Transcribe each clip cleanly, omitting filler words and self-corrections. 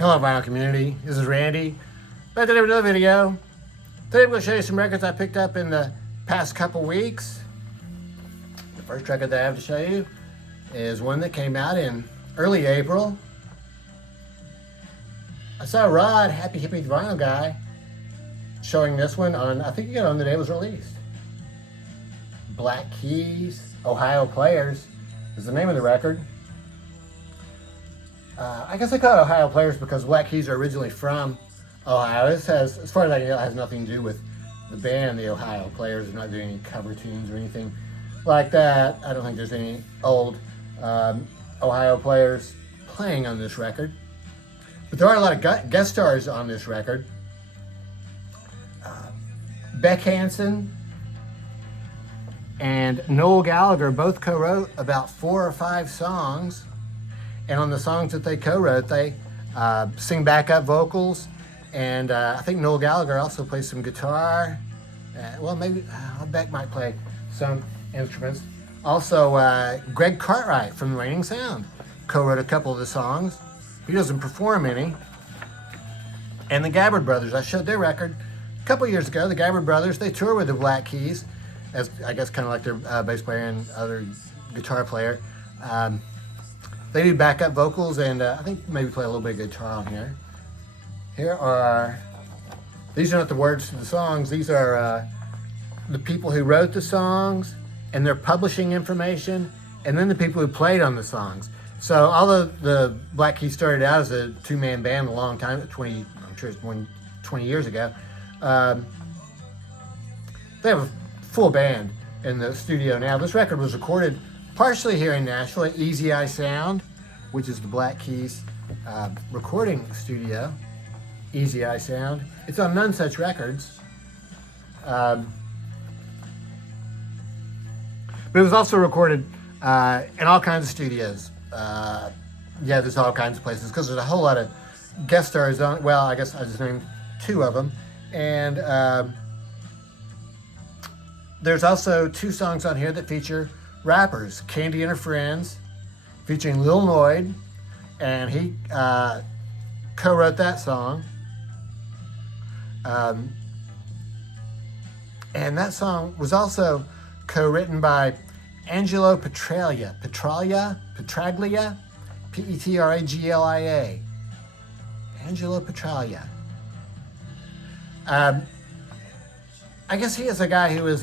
Hello vinyl community, this is Randy. Back today with another video. Today I'm going to show you some records I picked up in the past couple weeks. The first record that I have to show you is one that came out in early April. I saw Rod, Happy Hippie Vinyl Guy, showing this one on, I think you got it on the day it was released. Black Keys, Ohio Players is the name of the record. I guess they call it Ohio Players because Black Keys are originally from Ohio. This has, as far as I know, has nothing to do with the band, the Ohio Players. They're not doing any cover tunes or anything like that. I don't think there's any old Ohio Players playing on this record. But there are a lot of guest stars on this record. Beck Hansen and Noel Gallagher both co-wrote about 4 or 5 songs. And on the songs that they co-wrote, they sing backup vocals. And I think Noel Gallagher also plays some guitar. Well, maybe Beck might play some instruments. Also, Greg Cartwright from The Raining Sound co-wrote a couple of the songs. He doesn't perform any. And the Gabbard Brothers, I showed their record a couple years ago. The Gabbard Brothers, they tour with the Black Keys, as I guess kind of like their bass player and other guitar player. They do backup vocals and I think maybe play a little bit of guitar on here. These are not the words to the songs. These are the people who wrote the songs and their publishing information, and then the people who played on the songs. So although the Black Keys started out as a 2-man band a long time, I'm sure it's more than 20 years ago, they have a full band in the studio now. This record was recorded partially here in Nashville at Easy Eye Sound, which is the Black Keys recording studio. Easy Eye Sound. It's on None Such Records. But it was also recorded in all kinds of studios. Yeah, there's all kinds of places because there's a whole lot of guest stars on. Well, I guess I just named 2 of them. And there's also 2 songs on here that feature rappers. Candy and Her Friends, featuring Lil Lloyd, and he co-wrote that song. And that song was also co-written by Angelo Petraglia, Petraglia, Angelo Petraglia. I guess he is a guy who is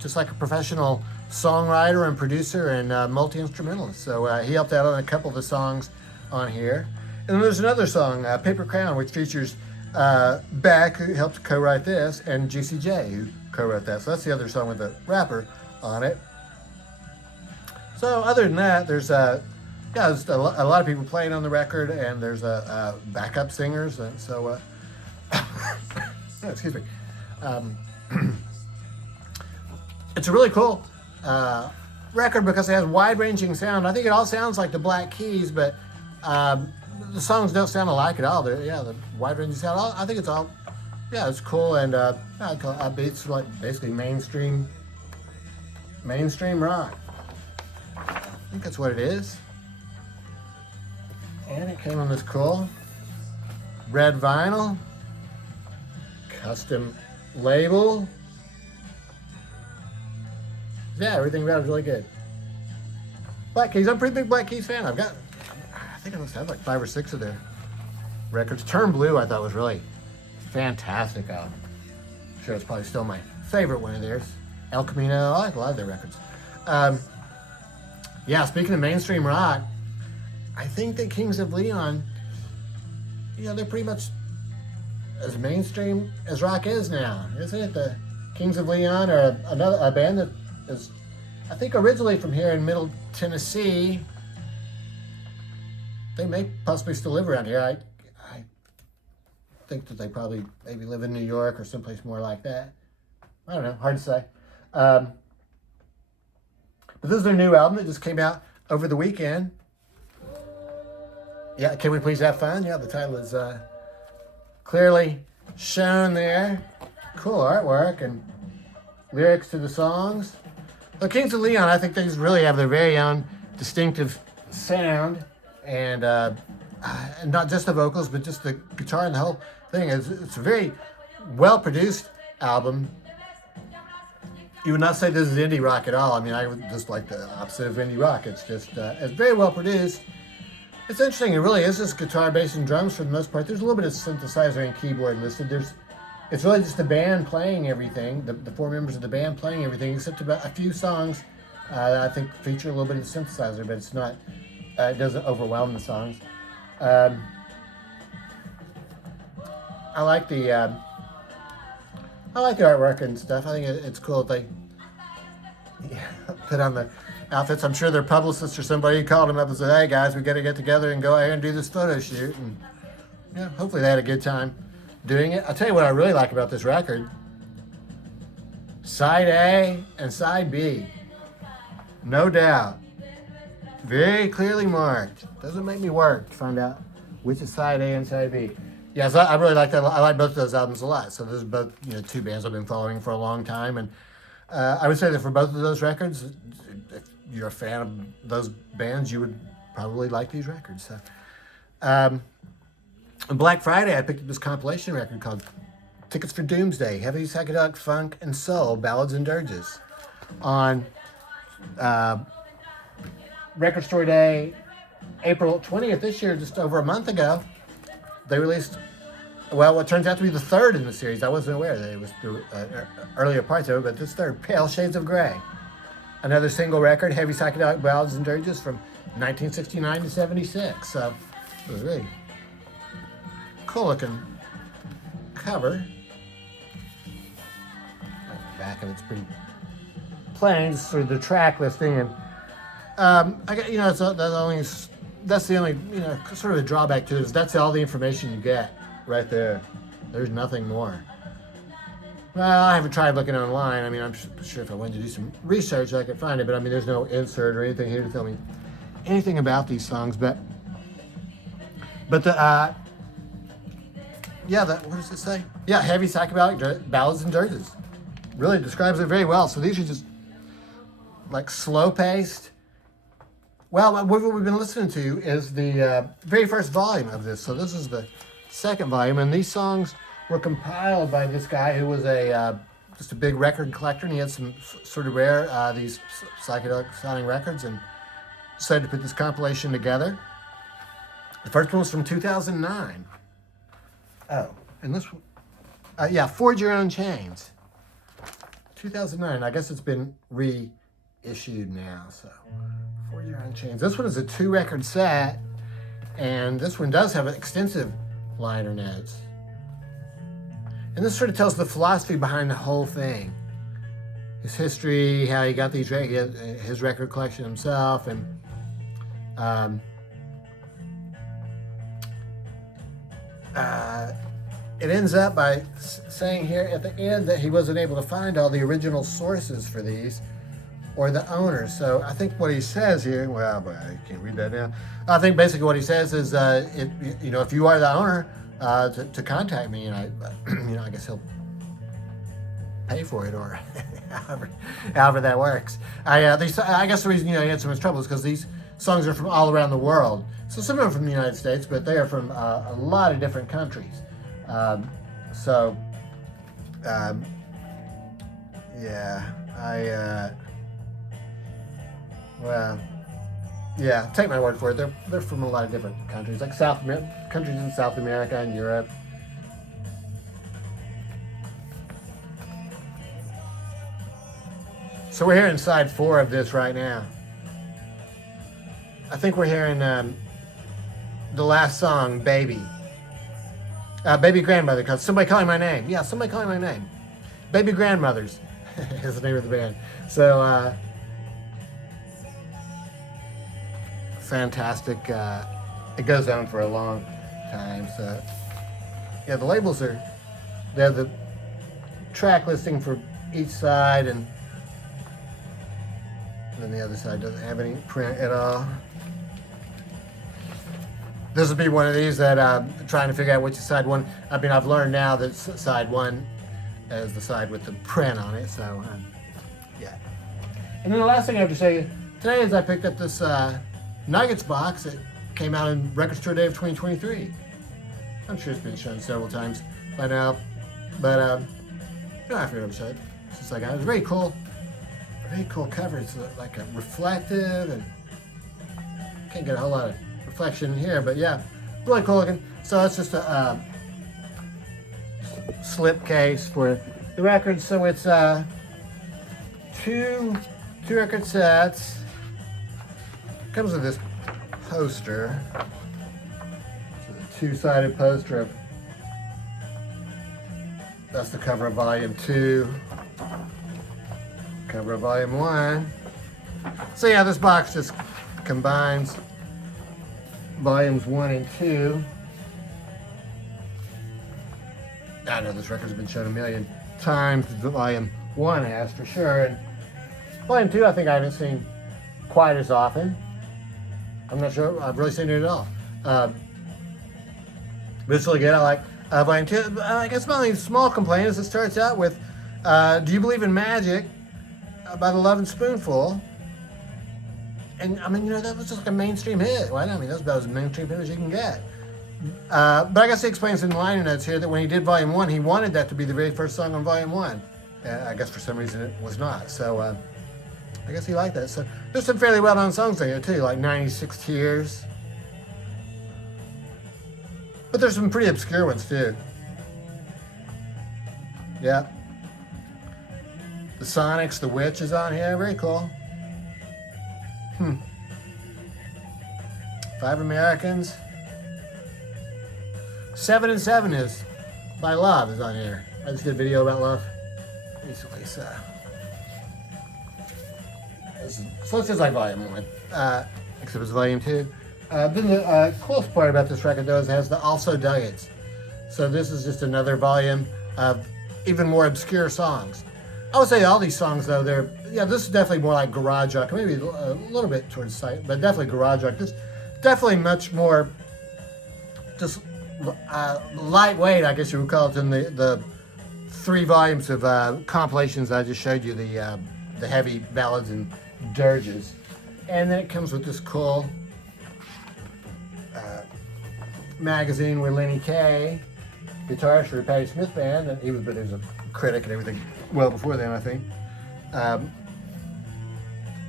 just like a professional songwriter and producer and multi-instrumentalist. So he helped out on a couple of the songs on here. And then there's another song, Paper Crown, which features Beck, who helped co-write this, and Juicy J, who co-wrote that. So that's the other song with the rapper on it. So other than that, there's there's a lot of people playing on the record, and there's backup singers. And so, excuse me. It's a really cool record because it has wide-ranging sound. I think it all sounds like the Black Keys, but the songs don't sound alike at all. The wide-ranging sound. I think it's all, it's cool, and it's like basically mainstream rock. I think that's what it is. And it came on this cool red vinyl, custom label. Yeah, everything about it is really good. Black Keys, I'm a pretty big Black Keys fan. I think I must have like 5 or 6 of their records. Turn Blue I thought was really fantastic album. I'm sure it's probably still my favorite one of theirs. El Camino, I like a lot of their records. Yeah, speaking of mainstream rock, I think that Kings of Leon, they're pretty much as mainstream as rock is now, isn't it? The Kings of Leon are a band that is, I think, originally from here in Middle Tennessee. They may possibly still live around here. I think that they probably maybe live in New York or someplace more like that. I don't know, hard to say. But this is their new album that just came out over the weekend. Yeah, Can We Please Have Fun? Yeah, the title is clearly shown there. Cool artwork and lyrics to the songs. The Kings of Leon, I think they just really have their very own distinctive sound. And and not just the vocals, but just the guitar and the whole thing. It's a very well-produced album. You would not say this is indie rock at all. I mean, I would just like the opposite of indie rock. It's just, it's very well-produced. It's interesting. It really is just guitar, bass, and drums for the most part. There's a little bit of synthesizer and keyboard listed. It's really just the band playing everything, the four members of the band playing everything, except about a few songs that I think feature a little bit of synthesizer, but it's not, it doesn't overwhelm the songs. I like the artwork and stuff. I think it's cool that they put on the outfits. I'm sure their publicist or somebody called them up and said, "Hey guys, we got to get together and go out here and do this photo shoot." And yeah, hopefully they had a good time doing it. I'll tell you what I really like about this record. Side A and side B. No doubt. Very clearly marked. Doesn't make me work to find out which is side A and side B. Yeah, so I really like that. I like both of those albums a lot. So those are both, two bands I've been following for a long time. And I would say that for both of those records, if you're a fan of those bands, you would probably like these records. So, on Black Friday, I picked up this compilation record called Tickets for Doomsday, Heavy Psychedelic Funk and Soul, Ballads and Dirges. On Record Store Day, April 20th this year, just over a month ago, they released, what turns out to be the third in the series. I wasn't aware that it was the earlier parts of it, but this third, Pale Shades of Grey. Another single record, Heavy Psychedelic Ballads and Dirges from 1969 to 76. So it was really cool looking cover. The back of it's pretty plain, just sort of the track listing, and I got that's the only sort of a drawback to it is that's all the information you get right there. There's nothing more. Well, I haven't tried looking online. I mean, I'm sure if I wanted to do some research, I could find it, but I mean, there's no insert or anything here to tell me anything about these songs. But the what does it say? Yeah, Heavy Psychedelic Ballads and Dirges. Really describes it very well. So these are just like slow-paced. Well, what we've been listening to is the very first volume of this. So this is the second volume, and these songs were compiled by this guy who was just a big record collector, and he had some sort of rare these psychedelic sounding records, and decided to put this compilation together. The first one was from 2009. Oh, and this one, Forge Your Own Chains. 2009. I guess it's been reissued now. So, Forge Your Own Chains. This one is a 2-record set, and this one does have extensive liner notes. And this sort of tells the philosophy behind the whole thing. His history, how he got his record collection himself, and it ends up by saying here at the end that he wasn't able to find all the original sources for these or the owners. So I think what he says here, well, I can't read that now. I think basically what he says is, if you are the owner, to contact me, and I guess he'll pay for it, or however that works. I guess the reason he had so much trouble is because these songs are from all around the world. So some of them are from the United States, but they are from a lot of different countries. Take my word for it. They're from a lot of different countries, like countries in South America and Europe. So we're hearing side 4 of this right now. I think we're hearing the last song, Baby. Baby Grandmother, because Somebody Calling My Name. Yeah, Somebody Calling My Name. Baby Grandmothers is the name of the band. So, fantastic. It goes on for a long time. So, yeah, the labels they have the track listing for each side, and then the other side doesn't have any print at all. This would be one of these that I'm trying to figure out which is side 1. I mean, I've learned now that side 1 is the side with the print on it. So, yeah. And then the last thing I have to say today is I picked up this Nuggets box at came out in Record Store Day of 2023. I'm sure it's been shown several times by now, but I forget what I said. Since I got it, was very cool cover. It's like a reflective, and can't get a whole lot of reflection here, but yeah, really cool looking. So it's just a slip case for the record. So it's two record sets. Comes with this poster. It's a two-sided poster of. That's the cover of Volume 2. Cover of Volume 1. So yeah, this box just combines Volumes 1 and 2. I know this record's been shown a million times. Volume 1 has for sure. And Volume 2 I think I haven't seen quite as often. I'm not sure I've really seen it at all. But it's really good. I like Volume 2. I guess my only small complaint is it starts out with Do You Believe in Magic by the Lovin' Spoonful. And I mean, that was just like a mainstream hit. Well, I mean, that's about as mainstream hit as you can get. But I guess he explains in the liner notes here that when he did Volume 1, he wanted that to be the very first song on Volume 1. I guess for some reason it was not. So I guess he liked that. So there's some fairly well-known songs there too, like 96 Tears. But there's some pretty obscure ones too. Yeah. The Sonics, The Witch is on here. Very cool. 5 Americans. 7 and 7 is by Love is on here. I just did a video about Love recently, so it's just like Volume 1, except it's Volume 2. Then the coolest part about this record, though, is it has the Also Dug-Its. So this is just another volume of even more obscure songs. I would say all these songs, though, this is definitely more like garage rock, maybe a little bit towards sight, but definitely garage rock. This definitely much more just lightweight, I guess you would call it, than the 3 volumes of compilations I just showed you, the heavy ballads and dirges. And then it comes with this cool magazine with Lenny Kaye, guitarist for the Patti Smith Band, and he was a critic and everything well before then, I think.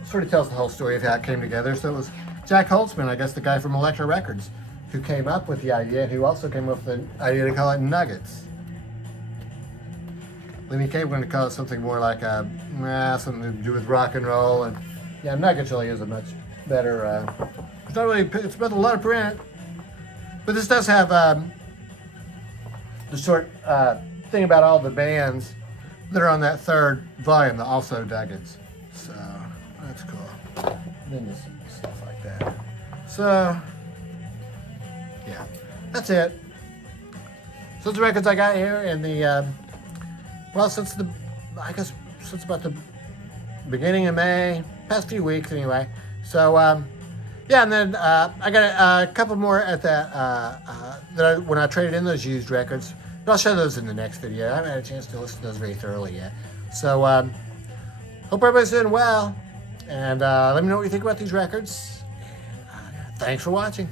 Sort of tells the whole story of how it came together. So it was Jack Holtzman, I guess the guy from Elektra Records, who came up with the idea, and who also came up with the idea to call it Nuggets. Lenny Kaye wanted to call it something more like something to do with rock and roll, and yeah, Nuggets really is a much better. It's not really. It's about a lot of print, but this does have the short thing about all the bands that are on that 3rd volume, the Also Dug-Its. So that's cool. Then just stuff like that. So yeah, that's it. So it's the records I got here, and the since about the beginning of May, past few weeks anyway. So yeah, and then I got a couple more at that when I traded in those used records. But I'll show those in the next video. I haven't had a chance to listen to those very thoroughly yet. So hope everybody's doing well, and let me know what you think about these records. Thanks for watching.